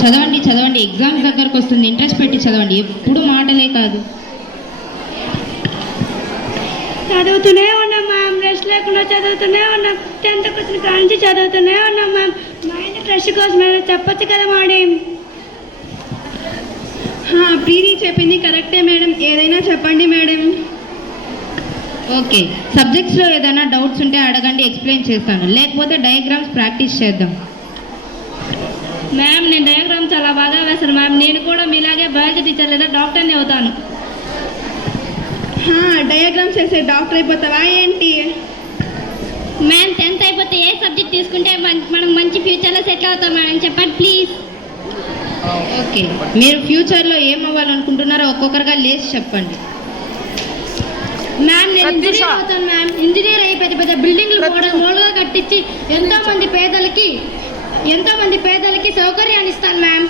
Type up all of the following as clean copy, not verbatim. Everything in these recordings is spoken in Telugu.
చదవండి చదవండి, ఎగ్జామ్స్ దగ్గరకు వస్తుంది, ఇంట్రెస్ట్ పెట్టి చదవండి, ఎప్పుడు మాటలే కాదు. చదువుతూనే ఉన్నాం మ్యామ్, రెస్ట్ లేకుండా చదువుతూనే ఉన్నాం. 10th వచ్చిన కాంచి చదువుతూనే ఉన్నాం మ్యామ్. మైండ్ ఫ్రెష్ కోసం చెప్పొచ్చు కదా మేడం. ప్రీతి చెప్పింది కరెక్టే మేడం, ఏదైనా చెప్పండి మేడం. ఓకే, సబ్జెక్ట్స్లో ఏదైనా డౌట్స్ ఉంటే అడగండి, ఎక్స్ప్లెయిన్ చేస్తాను. లేకపోతే డయాగ్రామ్స్ ప్రాక్టీస్ చేద్దాం. మ్యామ్ నేను డయాగ్రామ్ చాలా బాగా వేస్తాను మ్యామ్. నేను కూడా మీలాగే బయాలజీ టీచర్ లేదా డాక్టర్ని అవుతాను. డయాగ్రామ్స్ చేసే డాక్టర్ అయిపోతావా ఏంటి? మ్యామ్ 10th అయిపోతే ఏ సబ్జెక్ట్ తీసుకుంటే మనం మంచి ఫ్యూచర్లో సెటిల్ అవుతాం మేడం, చెప్పండి ప్లీజ్. ఓకే, మీరు ఫ్యూచర్లో ఏం అవ్వాలనుకుంటున్నారో ఒక్కొక్కరుగా లేచి చెప్పండి. మ్యామ్ నేను ఇంజనీర్ అవుతాను మ్యామ్. ఇంజనీర్ అయ్యి పెద్ద పెద్ద బిల్డింగ్లు మోడల్గా కట్టించి ఎంతో మంది పేదలకి సౌకర్యాన్ని ఇస్తాను మ్యామ్.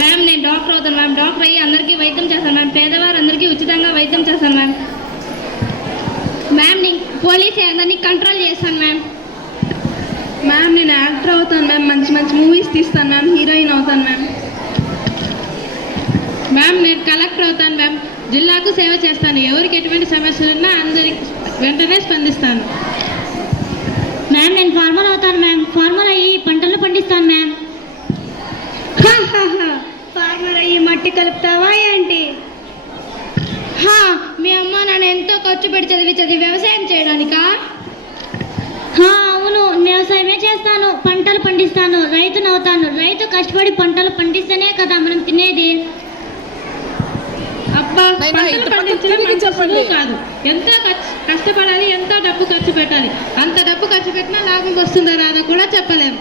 మ్యామ్ నేను డాక్టర్ అవుతాను మ్యామ్. డాక్టర్ అయ్యి అందరికీ వైద్యం చేస్తాను మ్యామ్. పేదవారు అందరికీ ఉచితంగా వైద్యం చేస్తాను మ్యామ్. మ్యామ్ నేను పోలీస్ అందరినీ కంట్రోల్ చేస్తాను మ్యామ్. మ్యామ్ నేను యాక్టర్ అవుతాను మ్యామ్, మంచి మంచి మూవీస్ తీస్తాను మ్యామ్, హీరోయిన్ అవుతాను మ్యామ్. మ్యామ్ నేను కలెక్టర్ అవుతాను మ్యామ్. జిల్లాకు సేవ చేస్తాను. ఎవరికి ఎటువంటి సమస్యలు ఉన్నా అందరికి వెంటనే స్పందిస్తాను. మ్యామ్ నేను ఫార్మర్ అవుతాను మ్యామ్. ఫార్మర్ అయ్యి పంటలు పండిస్తాను మ్యామ్. ఫార్మర్ అయ్యి మట్టి కలుపుతావా ఏంటి? మీ అమ్మ నాన్న ఎంతో ఖర్చు పెట్టి చదివి వ్యవసాయం చేయడానికా? అవును, వ్యవసాయమే చేస్తాను, పంటలు పండిస్తాను, రైతును అవుతాను. రైతు కష్టపడి పంటలు పండిస్తేనే కదా మనం తినేది. అబ్బా, పంటలు పండించడం కాదు, ఎంతో కష్టపడాలి, ఎంతో డబ్బు ఖర్చు పెట్టాలి. అంత డబ్బు ఖర్చు పెట్టినా లాభం వస్తుందా రాదో కూడా చెప్పలేము.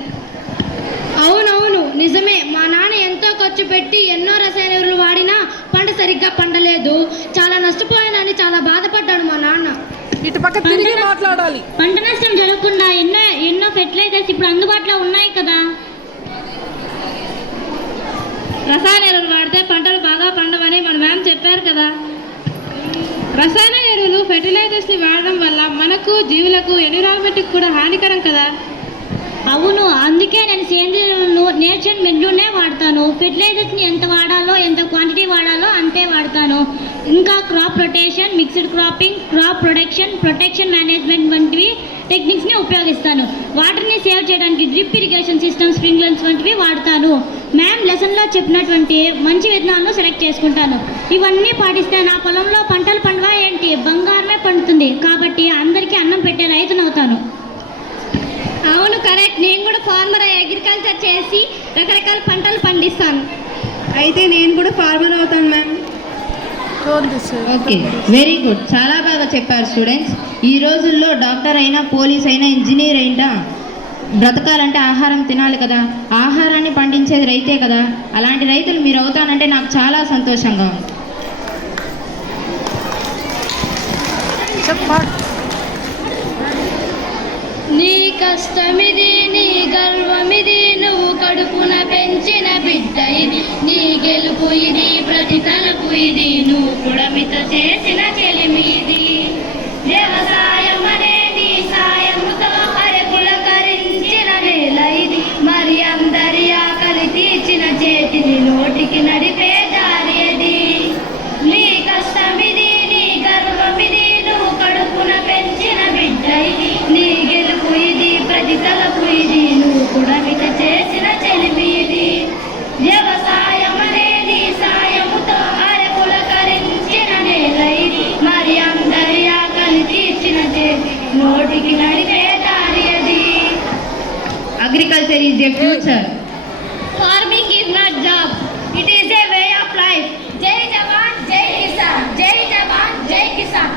అవునవును నిజమే. మా నాన్న ఎంతో ఖర్చు పెట్టి ఎన్నో రసాయన ఎరువులు వాడినా పంట సరిగ్గా పండలేదు. చాలా నష్టపోయానని చాలా బాధపడ్డాడు మా నాన్న. ఇటు పక్క తిరిగి మాట్లాడాలి. పంట నష్టం జరగకుండా ఎన్నో ఫెర్టిలైజర్స్ ఇప్పుడు అందుబాటులో ఉన్నాయి కదా. రసాయన ఎరువులు వాడితే పంటలు బాగా పండవని మన మ్యామ్ చెప్పారు కదా. రసాయన ఎరువులు ఫెర్టిలైజర్స్ని వాడడం వల్ల మనకు, జీవులకు, ఎన్విరాన్మెంట్కి కూడా హానికరం కదా. అవును, అందుకే నేను సేంద్రియ ఎరువులను నేచర్ మెన్యూనే వాడతాను. ఫెర్టిలైజర్స్ని ఎంత వాడాలో, ఎంత క్వాంటిటీ వాడాలో అంతే వాడతాను. ఇంకా crop rotation, mixed cropping, crop protection management వంటివి టెక్నిక్స్ని ఉపయోగిస్తాను. వాటర్ని సేవ్ చేయడానికి డ్రిప్ ఇరిగేషన్ సిస్టమ్, స్ప్రింక్లర్స్ వంటివి వాడతాను. మ్యామ్ లెసన్లో చెప్పినటువంటి మంచి విత్తనాలను సెలెక్ట్ చేసుకుంటాను. ఇవన్నీ పాటిస్తే నా పొలంలో పంటలు పండవా ఏంటి, బంగారమే పండుతుంది. కాబట్టి అందరికీ అన్నం పెట్టే రైతునవుతాను. అవును కరెక్ట్. నేను కూడా ఫార్మర్ అగ్రికల్చర్ చేసి రకరకాల పంటలు పండిస్తాను. అయితే నేను కూడా ఫార్మర్ అవుతాను మ్యామ్. ఓకే, వెరీ గుడ్, చాలా బాగా చెప్పారు స్టూడెంట్స్. ఈ రోజుల్లో డాక్టర్ అయినా, పోలీస్ అయినా, ఇంజనీర్ అయినా బ్రతకాలంటే ఆహారం తినాలి కదా. ఆహారాన్ని పండించేది రైతే కదా. అలాంటి రైతులు మీరు అవుతానంటే నాకు చాలా సంతోషంగా ఉంది. నీ కష్టమిది, నీ గర్వమిది, నువ్వు కడుపున పెంచిన బిడ్డ ఇది. నీ గెలుపు ఇది, ప్రతి తలుపు ఇది, నువ్వు పుడమిత చేసిన చెలిమిది. వ్యవసాయం అనేది సాయముతో పులకరించిన నేల ఇది. మరి అందరి ఆకలి తీర్చిన చేతిని నోటికి నడిపే దారి అది. నీ కష్టమిది, నీ గర్వమిది, నువ్వు కడుపున పెంచిన బిడ్డ ఇది. నీ గెలుపు ఇది, ప్రతి తలపు ఇది, నువ్వు పుడమిత చేసిన చెలిమిది. వ్యవసాయం అనేది సాయముతో పులకరించిన నేల ఇది. మరి అందరి ఆకలి తీర్చిన చేతి నోటికి నడిపే దారి అది. Agriculture is a future. Farming is not job, it is a way of life. Jai Jawan, Jai Kisan. Jai Jawan, Jai Kisan.